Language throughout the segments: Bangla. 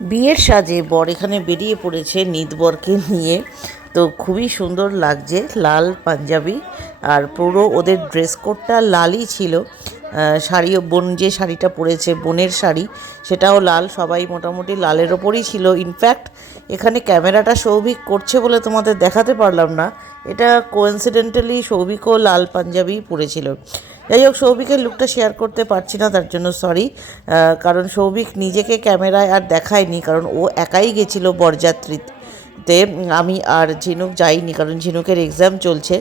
বিয়ের সাজে বর এখানে বেরিয়ে পড়েছে নিতবরকে নিয়ে। তো খুবই সুন্দর লাগছে, লাল পাঞ্জাবি আর পুরো ওদের ড্রেস কোডটা লালই ছিল। শাড়িও বোন যে শাড়িটা পরেছে, বোনের শাড়ি, সেটাও লাল, সবাই মোটামুটি লালের ওপরই ছিল। ইনফ্যাক্ট এখানে ক্যামেরাটা সৌভিক করছে বলে তোমাদের দেখাতে পারলাম না। এটা কোইন্সিডেন্টালি সৌভিকও লাল পাঞ্জাবি পরেছিল। যাই হোক, সৌভিকের লুকটা শেয়ার করতে পারছি না, তার জন্য সরি কারণ সৌভিক নিজেকে ক্যামেরায় আর দেখায়নি, কারণ ও একাই গেছিল বরযাত্রীতে। আমি আর ঝিনুক যাইনি, কারণ ঝিনুকের এক্সাম চলছে।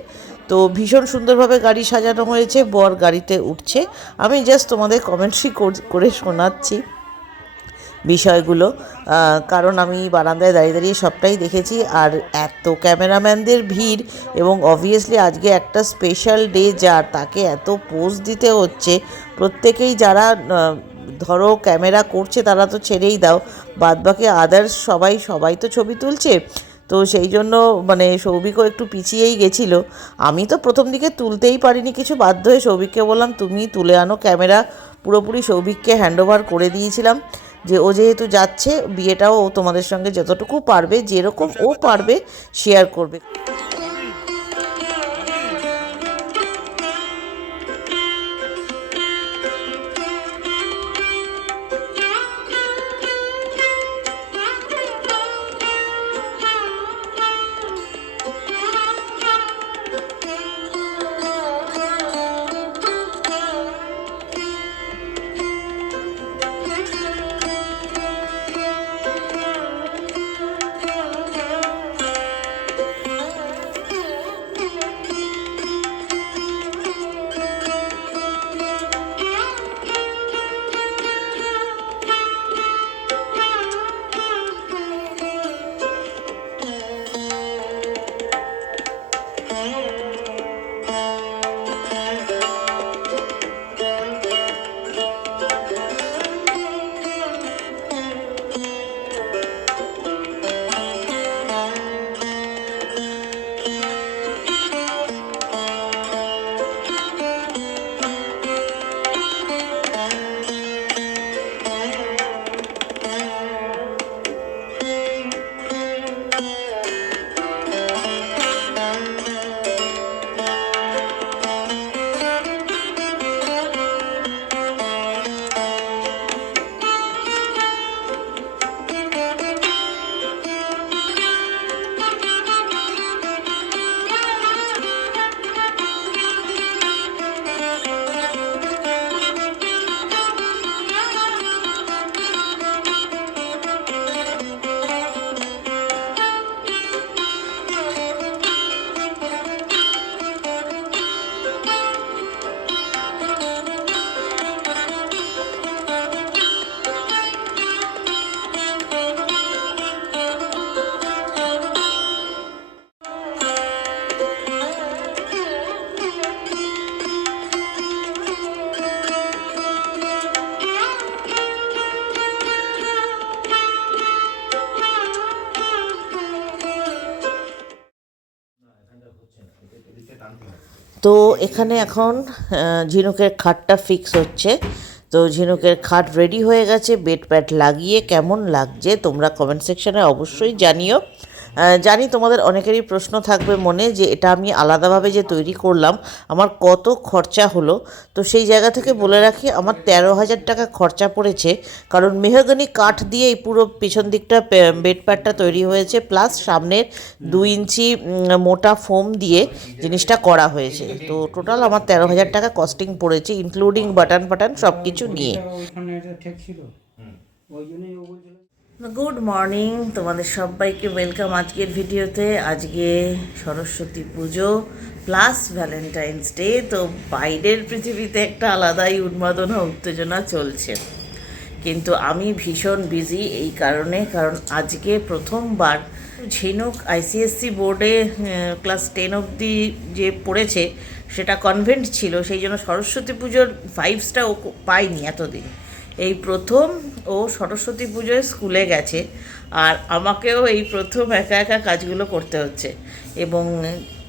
তো ভীষণ সুন্দরভাবে গাড়ি সাজানো হয়েছে, বর গাড়িতে উঠছে। আমি জাস্ট তোমাদের কমেন্ট্রি করে শোনাচ্ছি বিষয়গুলো। কারণ আমি বারান্দায় দাঁড়িয়ে দাঁড়িয়ে সবটাই দেখেছি। আর এত ক্যামেরাম্যানদের ভিড় এবং অবভিয়াসলি আজকে একটা স্পেশাল ডে যার, তাকে এত পোজ দিতে হচ্ছে। প্রত্যেকেই যারা ধরো ক্যামেরা করছে তারা তো ছেড়েই দাও। বাদবাকি আদার্স সবাই সবাই তো ছবি তুলছে। তো সেই জন্য মানে সৌভিকও একটু পিছিয়েই গেছিল। আমি তো প্রথম দিকে তুলতেই পারিনি কিছু, বাধ্য হয়ে সৌভিককে বললাম, তুমি তুলে আনো ক্যামেরা। পুরোপুরি সৌভিককে হ্যান্ডওভার করে দিয়েছিলাম যে, ও যেহেতু যাচ্ছে, বিয়েটাও ও তোমাদের সঙ্গে যতটুকু পারবে, যেরকম ও পারবে শেয়ার করবে। তো এখানে এখন ঝিনুকের খাটটা ফিক্স হচ্ছে। তো ঝিনুকের খাট রেডি হয়ে গেছে বেড প্যাড লাগিয়ে কেমন লাগছে তোমরা কমেন্ট সেকশানে অবশ্যই জানিও। জানি তোমাদের অনেকেরই প্রশ্ন থাকবে মনে যে এটা আমি আলাদাভাবে যে তৈরি করলাম আমার কত খরচা হলো? তো সেই জায়গা থেকে বলে রাখি আমার তেরো হাজার টাকা খরচা পড়েছে কারণ মেহগনি কাঠ দিয়ে এই পুরো পিছন দিকটা বেড প্যাডটা তৈরি হয়েছে প্লাস সামনের দু ইঞ্চি মোটা ফোম দিয়ে জিনিসটা করা হয়েছে। তো টোটাল আমার তেরো হাজার টাকা কস্টিং পড়েছে ইনক্লুডিং বাটন ফাটান সব কিছু নিয়ে ওই জন্যই ও বলছিল গুড মর্নিং তোমাদের সবাইকে ওয়েলকাম আজকের ভিডিওতে। আজকে সরস্বতী পুজো প্লাস ভ্যালেন্টাইন্স ডে তো বাইরের পৃথিবীতে একটা আলাদাই উন্মাদনা, উত্তেজনা চলছে। কিন্তু আমি ভীষণ বিজি এই কারণে, কারণ আজকে প্রথমবার ঝিনুক আইসিএসসি বোর্ডে ক্লাস টেন অবধি যে পড়েছে, সেটা কনভেন্ট ছিল। সেই জন্য সরস্বতী পুজোর ভাইবসটা ও পায়নি এতদিন। এই প্রথম ও সরস্বতী পুজোয় স্কুলে গেছে আর আমাকেও এই প্রথম একা একা কাজগুলো করতে হচ্ছে। এবং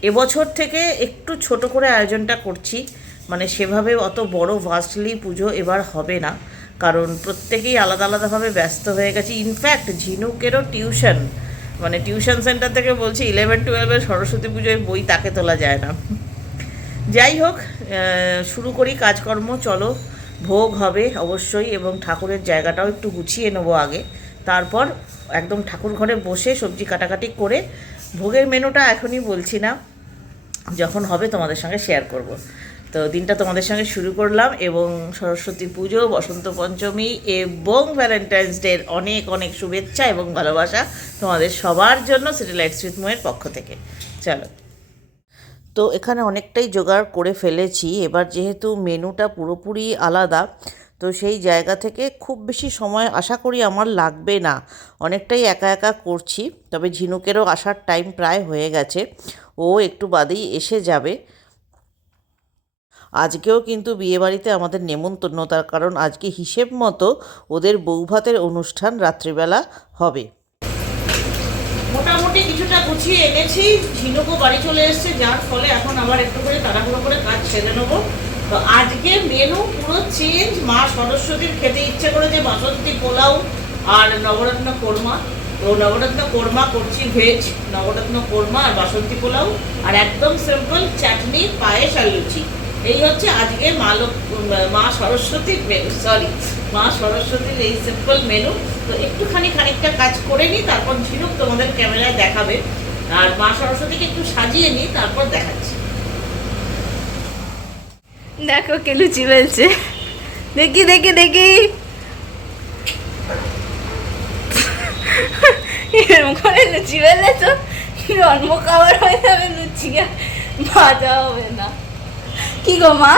এবছর থেকে একটু ছোট করে আয়োজনটা করছি মানে সেভাবে অত বড় ভাস্টলি পুজো এবার হবে না, কারণ প্রত্যেকেই আলাদা আলাদাভাবে ব্যস্ত হয়ে গেছে। ইনফ্যাক্ট ঝিনুকেরও টিউশন মানে টিউশন সেন্টার থেকে বলছি ইলেভেন টুয়েলভের সরস্বতী পুজোয় বই তাকে তোলা যায় না। যাই হোক শুরু করি কাজকর্ম, চলো। ভোগ হবে অবশ্যই এবং ঠাকুরের জায়গাটাও একটু গুছিয়ে নেব আগে। তারপর একদম ঠাকুর ঘরে বসে সবজি কাটাকাটি করে ভোগের মেনুটা এখনই বলছি না, যখন হবে তোমাদের সঙ্গে শেয়ার করব। তো দিনটা তোমাদের সঙ্গে শুরু করলাম এবং সরস্বতী পুজো, বসন্ত পঞ্চমী এবং ভ্যালেন্টাইন্স ডের অনেক অনেক শুভেচ্ছা এবং ভালোবাসা তোমাদের সবার জন্য স্যাটেলাইট স্মৃতময়ের পক্ষ থেকে। চলো। তো এখানে অনেকটাই জোগাড় করে ফেলেছি। এবার যেহেতু মেনুটা পুরোপুরি আলাদা, তো সেই জায়গা থেকে খুব বেশি সময় আশা করি আমার লাগবে না। অনেকটাই একা একা করছি, তবে ঝিনুকেরও আসার টাইম প্রায় হয়ে গেছে। ও একটু বাদেই এসে যাবে। আজকেও কিন্তু বিয়েবাড়িতে আমাদের নেমন্তন্ন, তার কারণ আজকে হিসেব মতো ওদের বৌভাতের অনুষ্ঠান রাত্রিবেলা হবে। কিছুটা গুছিয়ে এনেছি। ঝিনুকও বাড়ি চলে এসেছে, যার ফলে এখন আবার একটু করে তাড়াহুড়ো করে কাজ ছেড়ে নেব। তো আজকে মেনু পুরো চেঞ্জ মা সরস্বতীর খেতে ইচ্ছে করেছে, বাসন্তী পোলাও আর নবরত্ন কোরমা। তো নবরত্ন কোরমা করছি ভেজ নবরত্ন কোরমা আর বাসন্তী পোলাও। আর একদম সিম্পল চাটনি, পায়েস আর লুচি। এই হচ্ছে আজকে মা লোক- মা সরস্বতীর মেনু সরি মা সরস্বতীর এই সিম্পল মেনু তো একটুখানি খানিকটা কাজ করে নিই, তারপর ঝিনুক তোমাদের ক্যামেরায় দেখাবে। আর মা সরস্বতীকে একটু সাজিয়ে নিই, তারপর দেখাচ্ছি। দেখো কে লুচি বলছে। দেখি দেখি দেখি। এরকম করে লুচি বেলে তো জন্ম খাবার হয়ে যাবে লুচি ভাজা হবে না। কি গো মা?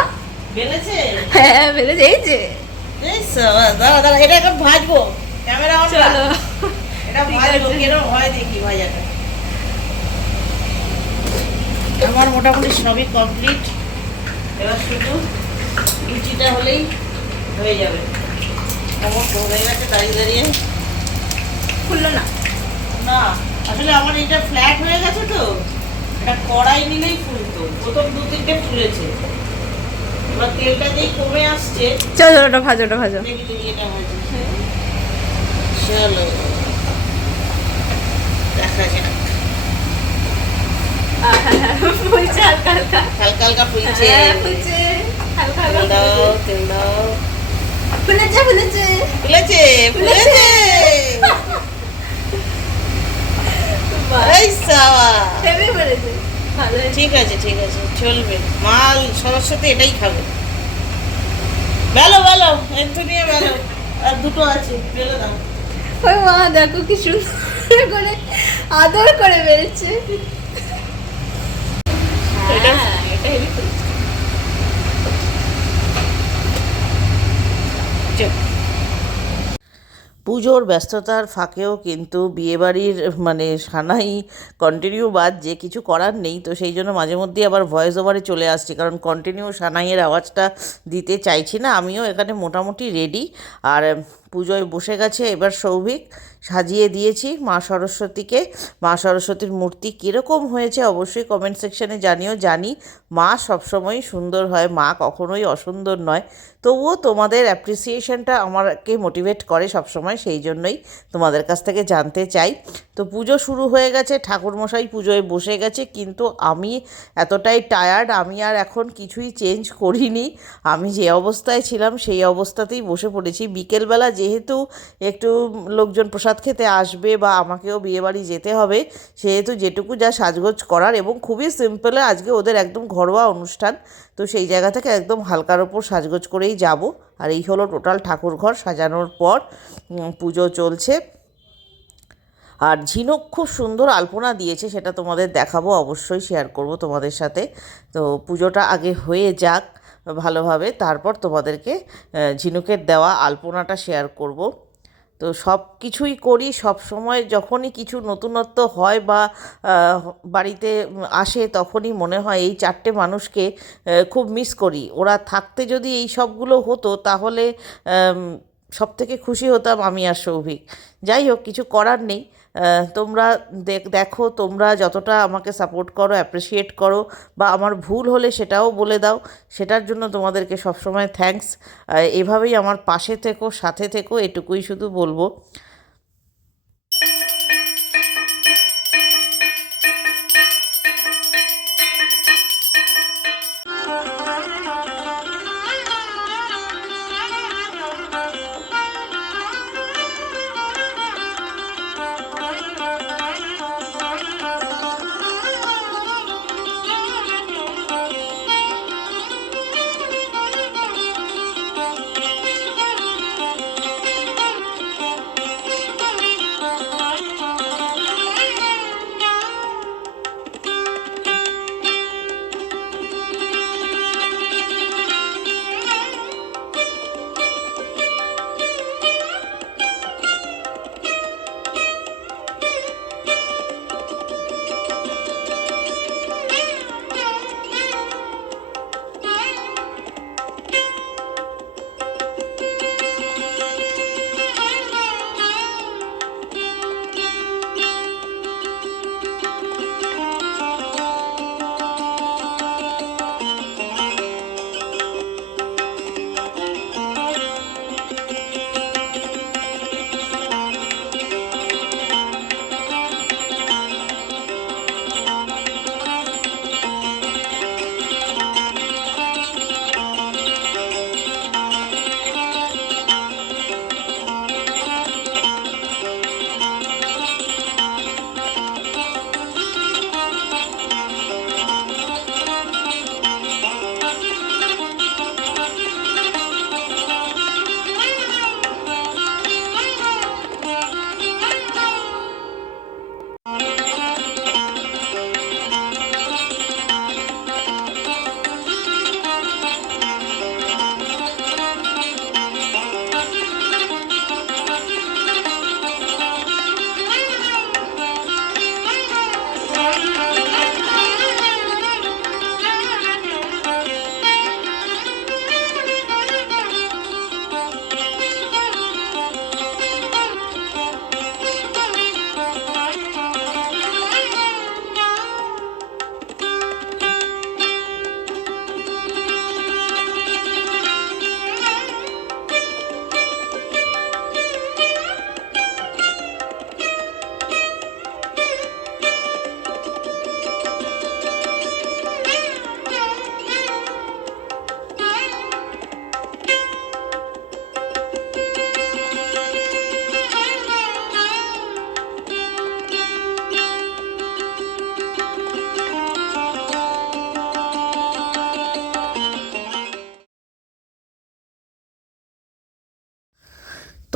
বেলেছে? হ্যাঁ বেলে যাইছে এই দাঁড়া দাঁড়া এটা এখন ভাজবো। ক্যামেরা অন চলো। এটা ভাজবো। কিরম হয় দেখি ভাজাটা। আমার মোটামুটি সবই কমপ্লিট এবার শুধু লুচিটা হলেই হয়ে যাবে। আমার হয়ে গেছে দাঁড়িয়ে দাঁড়িয়ে। খুললো না। না আসলে আমার এটা ফ্ল্যাট হয়ে গেছে তো। এটা কড়াই নিলেই ফুলতো। প্রথম দু তিনটে ফুলেছে। এবার তেলটা যেই কমে আসছে চলো ওটা ভাজো ওটা ভাজো। চলো দেখা যাক। ফুলছে হালকা হালকা। হালকা হালকা ফুলছে। হ্যাঁ, ফুলছে হালকা হালকা দাও। তেল দাও। ফুলেছে। ফুলেছে ফুলেছে। ফুলেছে। এই সাওয়া। হেভি ফুলেছে। ঠিক আছে ঠিক আছে চলবে। মাল সরস্বতী এটাই খাবে। বেলো বেলো নিয়ে বেলো। আর দুটো আছে বেলো দাও। ওই মা দেখো কি সুন্দর করে আদর করে বেড়েছে এটা এটা হেভি ফুলেছে। চল। পুজোর ব্যস্ততার ফাঁকেও কিন্তু বিয়েবাড়ির মানে সানাই কন্টিনিউ বাদ যে কিছু করার নেই, তো সেই জন্য মাঝে মধ্যেই আবার ভয়েস ওভারে চলে আসছি। কারণ কন্টিনিউ সানাইয়ের আওয়াজটা দিতে চাইছি না, আমিও এখানে মোটামুটি রেডি আর পুজোয় বসে গেছে। এবার সৌভিক সাজিয়ে দিয়েছি। মা সরস্বতীকে। মা সরস্বতীর মূর্তি কীরকম হয়েছে অবশ্যই কমেন্ট সেকশানে জানিও। জানি মা সবসময় সুন্দর হয়। মা কখনোই অসুন্দর নয়। তবুও তোমাদের অ্যাপ্রিসিয়েশনটা আমাকে মোটিভেট করে সবসময়। সেই জন্যই তোমাদের কাছ থেকে জানতে চাই। তো পুজো শুরু হয়ে গেছে, ঠাকুরমশাই পুজোয় বসে গেছে, কিন্তু আমি এতটাই টায়ার্ড আমি আর এখন কিছুই চেঞ্জ করিনি। আমি যে অবস্থায় ছিলাম, সেই অবস্থাতেই বসে পড়েছি। বিকেলবেলা যেহেতু একটু লোকজন প্রসাদ খেতে আসবে বা আমাকেও বিয়েবাড়ি যেতে হবে, সেহেতু যেটুকু যা সাজগোজ করার এবং খুবই সিম্পলে আজকে ওদের একদম ঘরোয়া অনুষ্ঠান, তো সেই জায়গা থেকে একদম হালকার ওপর সাজগোজ করেই যাব। আর এই হলো টোটাল ঠাকুরঘর সাজানোর পর পুজো চলছে। আর ঝিনুক খুব সুন্দর আলপনা দিয়েছে, সেটা তোমাদের দেখাবো, অবশ্যই শেয়ার করব তোমাদের সাথে। তো পুজোটা আগে হয়ে যাক ভালোভাবে, তারপর তোমাদেরকে ঝিনুকের দেওয়া আলপনাটা শেয়ার করব। তো সব কিছুই করি, সব সময় যখনই কিছু নতুনত্ব হয় বা বাড়িতে আসে তখনই মনে হয় এই চারটে মানুষকে খুব মিস করি। ওরা থাকতে যদি এই সবগুলো হতো তাহলে সব থেকে খুশি হতাম আমি আর সৌভিক। যাই হোক, কিছু করার নেই। তোমরা দেখ- তোমরা যতটা আমাকে সাপোর্ট করো অ্যাপ্রিসিয়েট করো, বা আমার ভুল হলে সেটাও বলে দাও, সেটার জন্য তোমাদেরকে সবসময় থ্যাঙ্কস এভাবেই আমার পাশে থেকো, সাথে থেকো, এটুকুই শুধু বলব।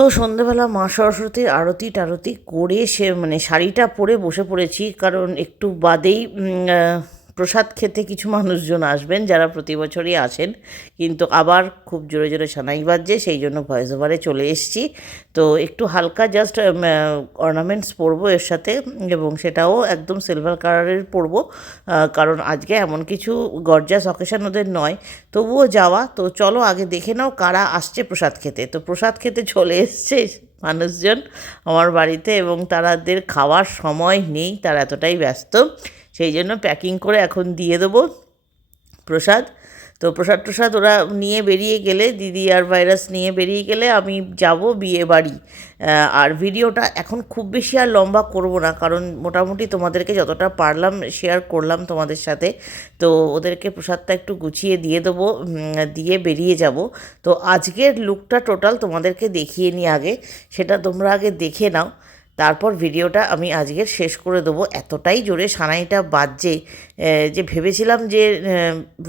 তো সন্ধেবেলা মা সরস্বতীর আরতি টারতি করে সে মানে শাড়িটা পরে বসে পড়েছি। কারণ একটু বাদেই প্রসাদ খেতে কিছু মানুষজন আসবেন যারা প্রতি বছরই আসেন। কিন্তু আবার খুব জোরে জোরে সানাই বাজছে, সেই জন্য ভয়েস ওভারে চলে এসেছি। তো একটু হালকা জাস্ট অর্নামেন্টস পরবো এর সাথে এবং সেটাও একদম সিলভার কালারের পরবো। কারণ আজকে এমন কিছু গর্জাস অকেশন ওদের নয়। তবুও যাওয়া। তো চলো আগে দেখে নাও কারা আসছে প্রসাদ খেতে। তো প্রসাদ খেতে চলে এসছে মানুষজন আমার বাড়িতে এবং তারাদের খাওয়ার সময় নেই, তারা এতটাই ব্যস্ত। সেই জন্য প্যাকিং করে এখন দিয়ে দেবো প্রসাদ। তো প্রসাদ প্রসাদ ওরা নিয়ে বেরিয়ে গেলে, দিদি আর ভাইরাস নিয়ে বেরিয়ে গেলে আমি যাব বিয়ে বাড়ি। আর ভিডিওটা এখন খুব বেশি আর লম্বা করব না, কারণ মোটামুটি তোমাদেরকে যতটা পারলাম শেয়ার করলাম তোমাদের সাথে, তো ওদেরকে প্রসাদটা একটু গুছিয়ে দিয়ে দেবো দিয়ে বেরিয়ে যাব। তো আজকের লুকটা টোটাল তোমাদেরকে দেখিয়ে নিই আগে, সেটা তোমরা আগে দেখে নাও। তারপর ভিডিওটা আমি আজকের শেষ করে দেবো। এতটাই জোরে সানাইটা বাজছে যে ভেবেছিলাম যে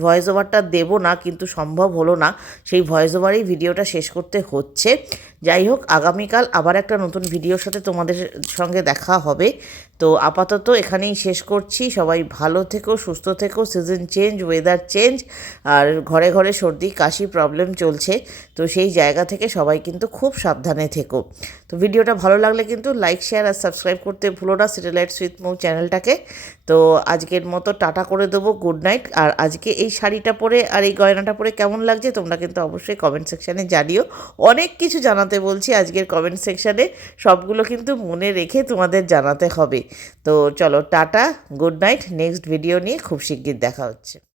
ভয়েস ওভারটা দেবো না, কিন্তু সম্ভব হলো না। সেই ভয়েস ওভারেই ভিডিওটা শেষ করতে হচ্ছে। যাই হোক, আগামীকাল আবার একটা নতুন ভিডিওর সাথে তোমাদের সঙ্গে দেখা হবে। তো আপাতত এখানেই শেষ করছি। সবাই ভালো থেকো, সুস্থ থেকো সিজন চেঞ্জ ওয়েদার চেঞ্জ আর ঘরে ঘরে সর্দি, কাশি প্রবলেম চলছে। তো সেই জায়গা থেকে সবাই কিন্তু খুব সাবধানে থেকো। তো ভিডিওটা ভালো লাগলে কিন্তু লাইক শেয়ার আর সাবস্ক্রাইব করতে ভুলো না। স্যাটেলাইট সুইথ মৌ চ্যানেলটাকে। তো আজকের মতো টাটা করে দেবো গুড নাইট আর আজকে এই শাড়িটা পরে আর এই গয়নাটা পরে কেমন লাগছে তোমরা কিন্তু অবশ্যই কমেন্ট সেকশানে জানিও। অনেক কিছু জানাতে বলছি আজকের কমেন্ট সেকশানে সবগুলো কিন্তু মনে রেখে তোমাদের জানাতে হবে। তো চলো, tata good night next video নিয়ে খুব শিগগির দেখা হচ্ছে।